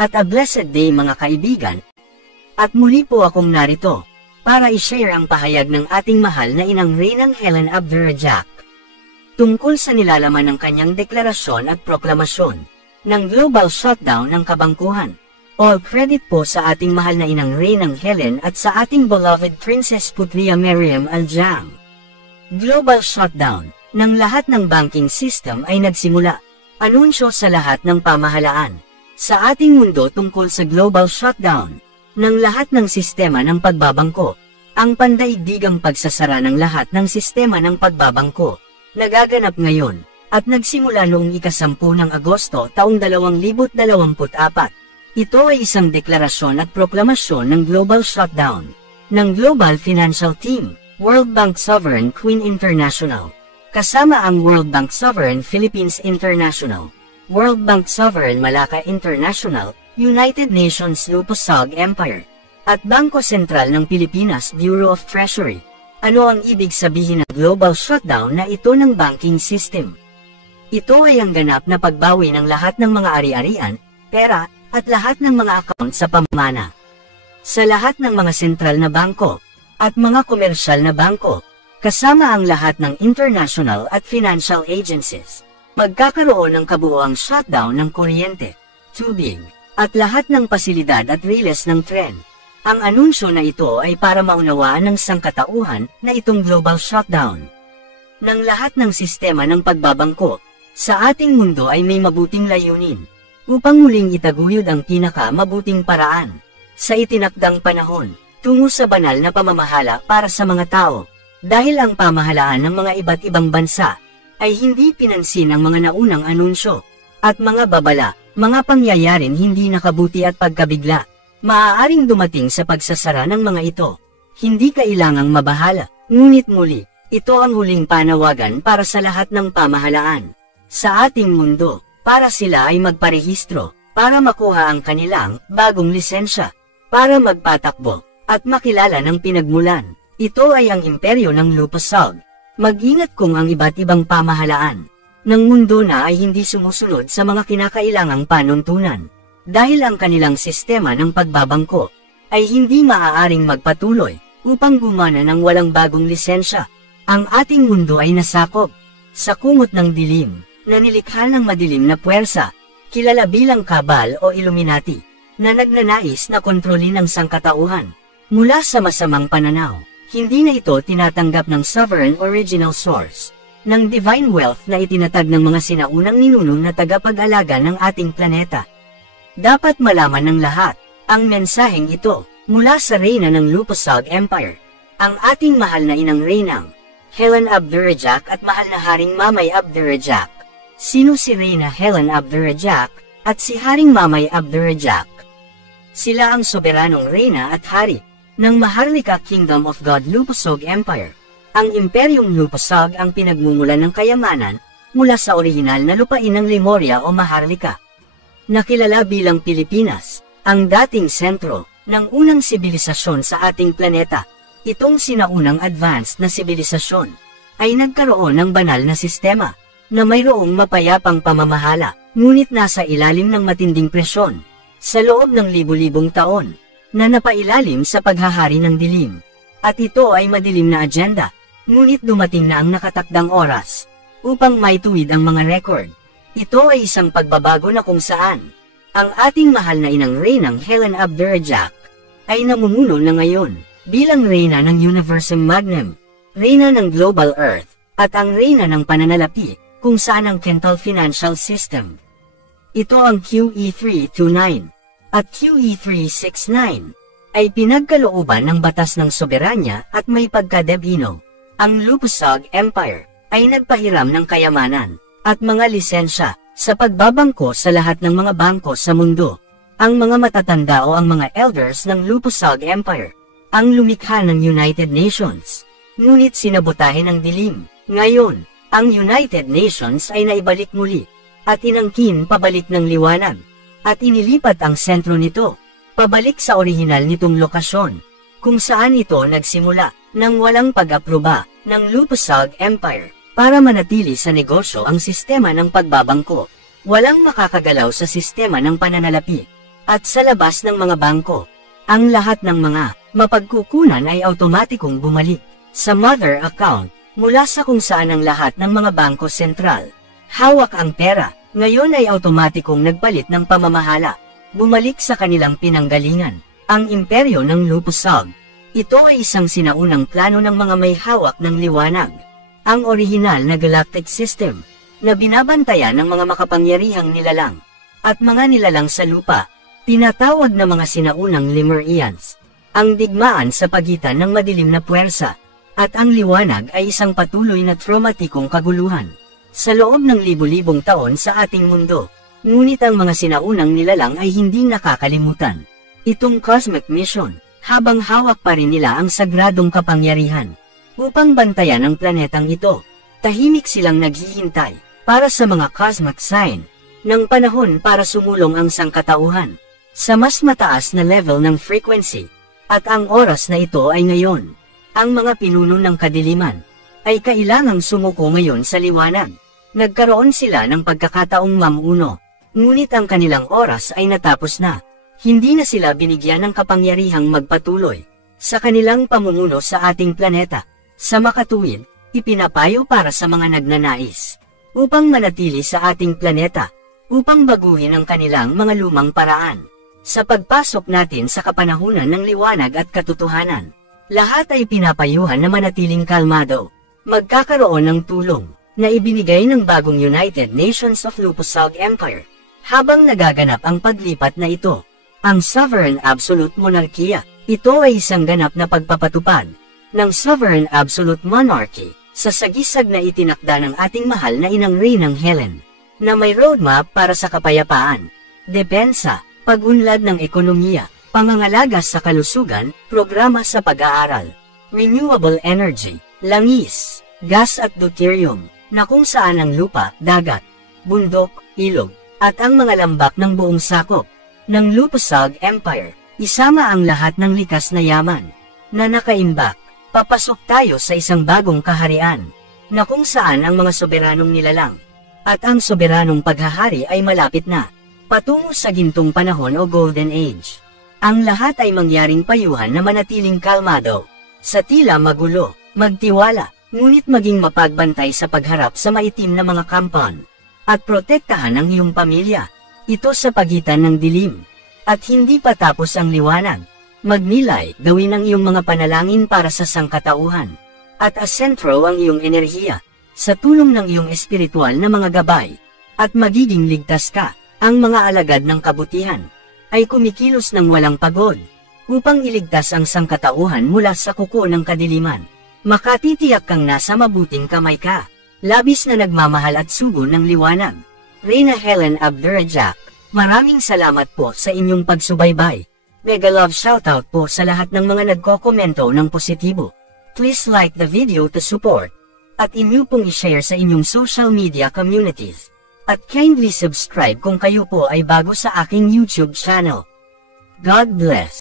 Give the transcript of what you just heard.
At a blessed day mga kaibigan. At muli po akong narito, para i-share ang pahayag ng ating mahal na inang Reynang Helen Abdurrahjak, tungkol sa nilalaman ng kanyang deklarasyon at proklamasyon, ng global shutdown ng kabangkuhan. All credit po sa ating mahal na inang Reynang Helen at sa ating beloved Princess Putria Maryam Al-Jam. Global shutdown ng lahat ng banking system ay nagsimula. Anunsyo sa lahat ng pamahalaan sa ating mundo tungkol sa global shutdown ng lahat ng sistema ng pagbabangko. Ang pandaigdigang pagsasara ng lahat ng sistema ng pagbabangko nagaganap ngayon at nagsimula noong ika-10 ng Agosto taong 2024. Ito ay isang deklarasyon at proklamasyon ng global shutdown ng Global Financial Team, World Bank Sovereign Queen International, kasama ang World Bank Sovereign Philippines International, World Bank Sovereign Malacca International, United Nations Lupusag Empire, at Bangko Sentral ng Pilipinas Bureau of Treasury. Ano ang ibig sabihin ng global shutdown na ito ng banking system? Ito ay ang ganap na pagbawi ng lahat ng mga ari-arian, pera, at lahat ng mga account sa pamana. Sa lahat ng mga sentral na bangko, at mga komersyal na bangko, kasama ang lahat ng international at financial agencies, magkakaroon ng kabuoang shutdown ng kuryente, tubig, at lahat ng pasilidad at riles ng tren. Ang anunsyo na ito ay para maunawaan ng sangkatauhan na itong global shutdown ng lahat ng sistema ng pagbabangko sa ating mundo ay may mabuting layunin upang muling itaguyod ang pinaka-mabuting paraan sa itinakdang panahon tungo sa banal na pamamahala para sa mga tao. Dahil ang pamahalaan ng mga iba't ibang bansa ay hindi pinansin ang mga naunang anunsyo at mga babala, mga pangyayaring hindi nakabuti at pagkabigla, maaaring dumating sa pagsasara ng mga ito. Hindi kailangang mabahala, ngunit muli, ito ang huling panawagan para sa lahat ng pamahalaan sa ating mundo, para sila ay magparehistro, para makuha ang kanilang bagong lisensya, para magpatakbo, at makilala ng pinagmulan. Ito ay ang imperyo ng Lupusag. Mag-ingat kung ang iba't ibang pamahalaan ng mundo na ay hindi sumusunod sa mga kinakailangang panuntunan. Dahil ang kanilang sistema ng pagbabangko ay hindi maaaring magpatuloy upang gumana ng walang bagong lisensya. Ang ating mundo ay nasakop sa kumot ng dilim na nilikha ng madilim na puwersa, kilala bilang Kabal o Illuminati, na nagnanais na kontrolin ang sangkatauhan mula sa masamang pananaw. Hindi na ito tinatanggap ng sovereign original source ng divine wealth na itinatag ng mga sinaunang ninuno na tagapag-alaga ng ating planeta. Dapat malaman ng lahat ang mensaheng ito mula sa reyna ng Lupusag Empire, ang ating mahal na inang Reynang Helen Abdurrahjak at mahal na Haring Mamay Abdurrahjak. Sino si Reyna Helen Abdurrahjak at si Haring Mamay Abdurrahjak? Sila ang soberanong reyna at hari ng Maharlika Kingdom of God Lupusag Empire. Ang imperyong Lupusag ang pinagmumulan ng kayamanan mula sa orihinal na lupain ng Lemuria o Maharlika. Nakilala bilang Pilipinas, ang dating sentro ng unang sibilisasyon sa ating planeta. Itong sinaunang advanced na sibilisasyon ay nagkaroon ng banal na sistema na mayroong mapayapang pamamahala, ngunit nasa ilalim ng matinding presyon sa loob ng libu-libong taon na napailalim sa paghahari ng dilim. At ito ay madilim na agenda, ngunit dumating na ang nakatakdang oras upang maituwid ang mga record. Ito ay isang pagbabago na kung saan ang ating mahal na inang Reynang Helen Abdurrahjak ay namumuno na ngayon bilang reyna ng Universum Magnum, reyna ng Global Earth, at ang reyna ng pananalapi kung saan ang Kental Financial System. Ito ang QE329 at QE369 ay pinagkalooban ng batas ng soberanya at may pagkadebino. Ang Lupusag Empire ay nagpahiram ng kayamanan at mga lisensya sa pagbabangko sa lahat ng mga bangko sa mundo. Ang mga matatanda o ang mga elders ng Lupusag Empire ang lumikha ng United Nations, ngunit sinabotahe ng dilim. Ngayon, ang United Nations ay naibalik muli at inangkin pabalik ng liwanag at inilipat ang sentro nito pabalik sa orihinal nitong lokasyon kung saan ito nagsimula nang walang pag-aproba ng Lupusag Empire para manatili sa negosyo ang sistema ng pagbabangko. Walang makakagalaw sa sistema ng pananalapi at sa labas ng mga bangko. Ang lahat ng mga mapagkukunan ay automatikong bumalik sa mother account mula sa kung saan ang lahat ng mga bangko sentral. Hawak ang pera, ngayon ay automatikong nagpalit ng pamamahala. Bumalik sa kanilang pinanggalingan, ang imperyo ng Lupusag. Ito ay isang sinaunang plano ng mga may hawak ng liwanag. Ang orihinal na galactic system, na binabantayan ng mga makapangyarihang nilalang, at mga nilalang sa lupa, tinatawag na mga sinaunang Lemurians. Ang digmaan sa pagitan ng madilim na puwersa, at ang liwanag ay isang patuloy na traumatikong kaguluhan. Sa loob ng libu-libong taon sa ating mundo, ngunit ang mga sinaunang nilalang ay hindi nakakalimutan itong cosmic mission, habang hawak pa rin nila ang sagradong kapangyarihan. Upang bantayan ang planetang ito, tahimik silang naghihintay para sa mga cosmic sign ng panahon para sumulong ang sangkatauhan sa mas mataas na level ng frequency. At ang oras na ito ay ngayon. Ang mga pinuno ng kadiliman ay kailangang sumuko ngayon sa liwanag. Nagkaroon sila ng pagkakataong mamuno, ngunit ang kanilang oras ay natapos na. Hindi na sila binigyan ng kapangyarihang magpatuloy sa kanilang pamumuno sa ating planeta. Sa makatuwid, ipinapayo para sa mga nagnanais upang manatili sa ating planeta, upang baguhin ang kanilang mga lumang paraan. Sa pagpasok natin sa kapanahunan ng liwanag at katotohanan, lahat ay pinapayuhan na manatiling kalmado. Magkakaroon ng tulong na ibinigay ng bagong United Nations of Lupusag Empire habang nagaganap ang paglipat na ito. Ang Sovereign Absolute Monarchy, ito ay isang ganap na pagpapatupad ng Sovereign Absolute Monarchy sa sagisag na itinakda ng ating mahal na inang Reynang Helen, na may roadmap para sa kapayapaan, depensa, pag-unlad ng ekonomiya, pangangalaga sa kalusugan, programa sa pag-aaral, renewable energy, langis, gas at deuterium, na kung saan ang lupa, dagat, bundok, ilog, at ang mga lambak ng buong sakop ng Lupusag Empire, isama ang lahat ng likas na yaman na nakaimbak. Papasok tayo sa isang bagong kaharian, na kung saan ang mga soberanong nilalang at ang soberanong paghahari ay malapit na, patungo sa gintong panahon o Golden Age. Ang lahat ay mangyaring payuhan na manatiling kalmado, sa tila magulo, magtiwala, ngunit maging mapagbantay sa pagharap sa maitim na mga kampan, at protektahan ang iyong pamilya. Ito sa pagitan ng dilim, at hindi pa tapos ang liwanag. Magnilay, gawin ang iyong mga panalangin para sa sangkatauhan, at asentro ang iyong enerhiya, sa tulong ng iyong espiritual na mga gabay, at magiging ligtas ka. Ang mga alagad ng kabutihan ay kumikilos ng walang pagod, upang iligtas ang sangkatauhan mula sa kuko ng kadiliman. Makatitiyak kang nasa mabuting kamay ka, labis na nagmamahal at sugo ng liwanag. Reyna Helen Abdurrahjak, maraming salamat po sa inyong pagsubaybay. Mega love shoutout po sa lahat ng mga nagkokomento ng positibo. Please like the video to support, at inyo pong i-share sa inyong social media communities. At kindly subscribe kung kayo po ay bago sa aking YouTube channel. God bless.